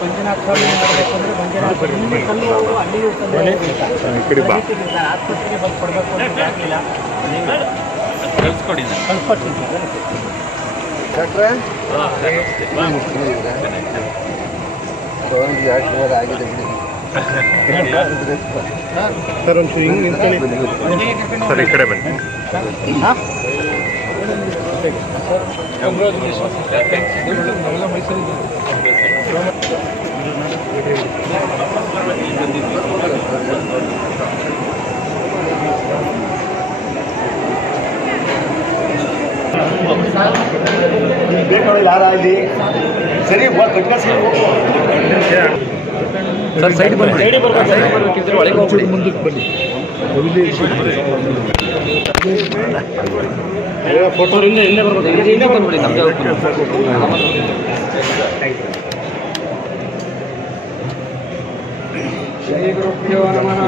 ಮಂಜುನಾಥ್ ಸ್ವಾಮಿ ಅಂದರೆ ಮಂಜುನಾಥ್ ಇಲ್ಲಿ ಕಲ್ಲು ಅಲ್ಲಿಯೂ ಕಲ್ಲು ಆಸ್ಪತ್ರೆಗೆ ಬಂದು ಕೊಡಬೇಕು ಅಂತ ಆಗಲಿಲ್ಲ. ಕಳಿಸ್ಕೊಡಿ ಕಳ್ಸ್ಕೊಡ್ತೀನಿ ಡಾಕ್ಟ್ರೆ ಆಶೀರ್ವಾದ ಆಗಿದೆ ಬಿಡಿ ಸರ್. ಒಂದು ಹಿಂಗೆ ಸರ್ ಈ ಕಡೆ ಬನ್ನಿ. ಇಲ್ಲಿ ಸರಿ ಸರ್ ಸೈಡ್ ಬರ್ಬೇಕಿದ್ರೆ ಒಳಗೆ ಹೋಗ್ಬಿಡಿ, ಮುಂದಕ್ಕೆ ಬನ್ನಿ. ಫೋಟೋರಿಂದ ಹಿಂದೆ ಬರ್ಬೇಕು, ಹಿಂದೆ ಬಂದ್ಬಿಡಿ. ನಮ್ಮದೇ ಶ್ರೀ ಗುರುಭ್ಯೋ ನಮಃ.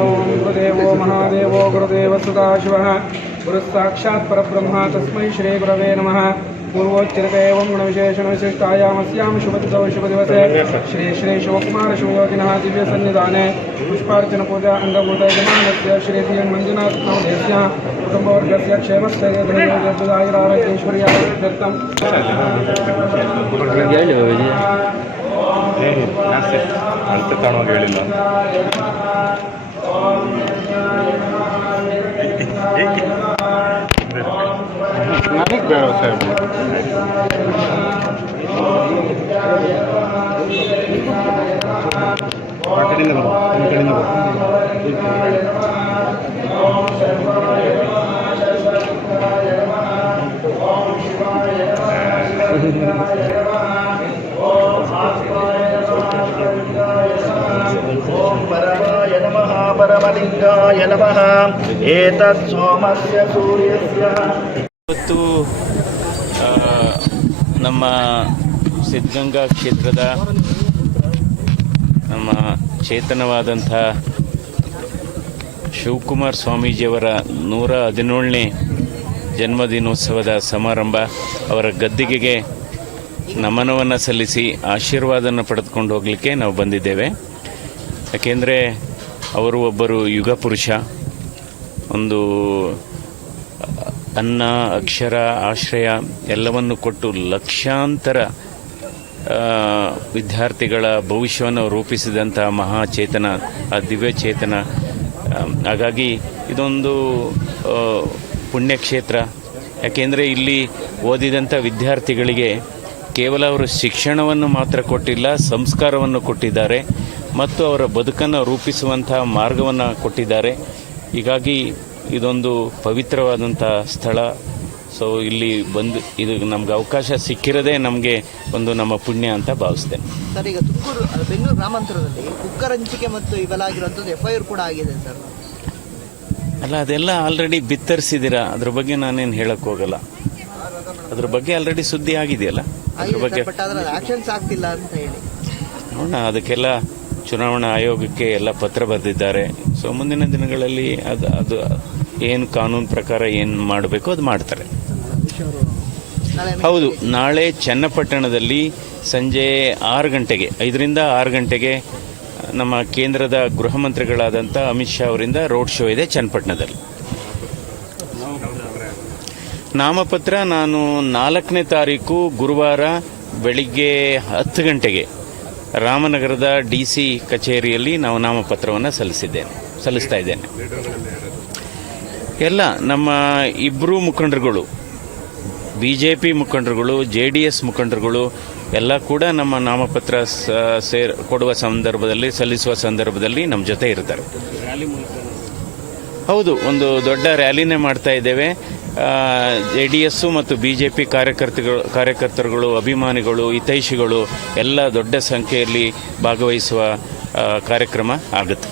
ಓಂ ಗುರುದೇವೋ ಮಹಾದೇವೋ ಗುರುದೇವ ಸದಾಶಿವಃ ಗುರು ಸಾಕ್ಷಾತ್ ಪರಬ್ರಹ್ಮ ತಸ್ಮೈ ಶ್ರೀ ಗುರವೇ ನಮಃ. पूर्वोच्चरते एवं गुणविशेषण विशिष्टायामस्यां शुभतिथौ शुभदिवसे श्री श्री शिवकुमार शिवयोगिनः दिव्य सन्निधाने पुष्पार्चन पूजा अंगभूत यजमानस्य श्री श्री मंजुनाथ महोदयस्य कुटुम्बवर्गस्य क्षेमस्य दीर्घायुरारोग्यैश्वर्यार्थं ಅಂತ ಕಾಣುವಾಗ ಹೇಳಿಲ್ಲ. ನನಗೆ ಬೇಡ ಸಾಹೇಬ್. परमाय नमः परमलिंगाय नमः एतत् सोमस्य सूर्यस्य. ಇವತ್ತು ನಮ್ಮ ಸಿದ್ಧಗಂಗಾ ಕ್ಷೇತ್ರದ ನಮ್ಮ ಚೇತನವಾದಂಥ ಶಿವಕುಮಾರ ಸ್ವಾಮೀಜಿಯವರ 117ನೇ ಜನ್ಮದಿನೋತ್ಸವದ ಸಮಾರಂಭ. ಅವರ ಗದ್ದಿಗೆಗೆ ನಮನವನ್ನು ಸಲ್ಲಿಸಿ ಆಶೀರ್ವಾದವನ್ನು ಪಡೆದುಕೊಂಡು ಹೋಗಲಿಕ್ಕೆ ನಾವು ಬಂದಿದ್ದೇವೆ. ಯಾಕೆಂದರೆ ಅವರು ಒಬ್ಬರು ಯುಗ ಪುರುಷ. ಒಂದು ಅನ್ನ, ಅಕ್ಷರ, ಆಶ್ರಯ ಎಲ್ಲವನ್ನು ಕೊಟ್ಟು ಲಕ್ಷಾಂತರ ವಿದ್ಯಾರ್ಥಿಗಳ ಭವಿಷ್ಯವನ್ನು ರೂಪಿಸಿದಂಥ ಮಹಾಚೇತನ, ಆ ದಿವ್ಯಚೇತನ. ಹಾಗಾಗಿ ಇದೊಂದು ಪುಣ್ಯಕ್ಷೇತ್ರ. ಯಾಕೆಂದರೆ ಇಲ್ಲಿ ಓದಿದಂಥ ವಿದ್ಯಾರ್ಥಿಗಳಿಗೆ ಕೇವಲ ಅವರು ಶಿಕ್ಷಣವನ್ನು ಮಾತ್ರ ಕೊಟ್ಟಿಲ್ಲ, ಸಂಸ್ಕಾರವನ್ನು ಕೊಟ್ಟಿದ್ದಾರೆ ಮತ್ತು ಅವರ ಬದುಕನ್ನು ರೂಪಿಸುವಂಥ ಮಾರ್ಗವನ್ನು ಕೊಟ್ಟಿದ್ದಾರೆ. ಹೀಗಾಗಿ ಇದೊಂದು ಪವಿತ್ರವಾದಂಥ ಸ್ಥಳ. ಸೊ ಇಲ್ಲಿ ಬಂದು ಇದು ನಮ್ಗೆ ಅವಕಾಶ ಸಿಕ್ಕಿರೋದೇ ನಮಗೆ ಒಂದು ನಮ್ಮ ಪುಣ್ಯ ಅಂತ ಭಾವಿಸ್ತೇನೆ. ಸರ್, ಈಗ ತುಮಕೂರು ಬೆಂಗಳೂರು ಗ್ರಾಮಾಂತರದಲ್ಲಿ ಕುಕ್ಕರ್ ಹಂಚಿಕೆ ಮತ್ತು ಇವೆಲ್ಲ ಆಗಿರುವಂಥದ್ದು FIR ಕೂಡ ಆಗಿದೆ ಸರ್. ಅಲ್ಲ, ಅದೆಲ್ಲ ಆಲ್ರೆಡಿ ಬಿತ್ತರಿಸಿದ್ದೀರಾ, ಅದ್ರ ಬಗ್ಗೆ ನಾನೇನು ಹೇಳಕ್ ಹೋಗಲ್ಲ. ಅದ್ರ ಬಗ್ಗೆ ಆಲ್ರೆಡಿ ಸುದ್ದಿ ಆಗಿದೆಯಲ್ಲ, ಅದ್ರ ಬಗ್ಗೆ ಆಕ್ಷನ್ಸ್ ಆಗ್ತಿಲ್ಲ ಅಂತ ಹೇಳಿ ನೋಡೋಣ. ಅದಕ್ಕೆಲ್ಲ ಚುನಾವಣಾ ಆಯೋಗಕ್ಕೆ ಎಲ್ಲ ಪತ್ರ ಬರೆದಿದ್ದಾರೆ. ಸೊ ಮುಂದಿನ ದಿನಗಳಲ್ಲಿ ಅದು ಏನು ಕಾನೂನು ಪ್ರಕಾರ ಏನು ಮಾಡಬೇಕು ಅದು ಮಾಡ್ತಾರೆ. ಹೌದು, ನಾಳೆ ಚನ್ನಪಟ್ಟಣದಲ್ಲಿ ಸಂಜೆ 6 ಗಂಟೆಗೆ 5ರಿಂದ 6 ಗಂಟೆಗೆ ನಮ್ಮ ಕೇಂದ್ರದ ಗೃಹ ಮಂತ್ರಿಗಳಾದಂಥ ಅಮಿತ್ ಶಾ ಅವರಿಂದ ರೋಡ್ ಶೋ ಇದೆ ಚನ್ನಪಟ್ಟಣದಲ್ಲಿ. ನಾಮಪತ್ರ ನಾನು 4ನೇ ತಾರೀಕು ಗುರುವಾರ ಬೆಳಿಗ್ಗೆ 10 ಗಂಟೆಗೆ ರಾಮನಗರದ DC ಕಚೇರಿಯಲ್ಲಿ ನಾವು ನಾಮಪತ್ರವನ್ನು ಸಲ್ಲಿಸ್ತಾ ಇದ್ದೇನೆ. ಎಲ್ಲ ನಮ್ಮ ಇಬ್ಬರು ಮುಖಂಡರುಗಳು, BJP ಮುಖಂಡರುಗಳು, JDS ಮುಖಂಡರುಗಳು ಎಲ್ಲ ಕೂಡ ನಮ್ಮ ನಾಮಪತ್ರ ಸಲ್ಲಿಸುವ ಸಂದರ್ಭದಲ್ಲಿ ನಮ್ಮ ಜೊತೆ ಇರ್ತಾರೆ. ಹೌದು, ಒಂದು ದೊಡ್ಡ ರ್ಯಾಲಿನೇ ಮಾಡ್ತಾ ಇದ್ದೇವೆ. JDS ಮತ್ತು BJP ಕಾರ್ಯಕರ್ತರುಗಳು, ಅಭಿಮಾನಿಗಳು, ಹಿತೈಷಿಗಳು ಎಲ್ಲ ದೊಡ್ಡ ಸಂಖ್ಯೆಯಲ್ಲಿ ಭಾಗವಹಿಸುವ ಕಾರ್ಯಕ್ರಮ ಆಗುತ್ತೆ.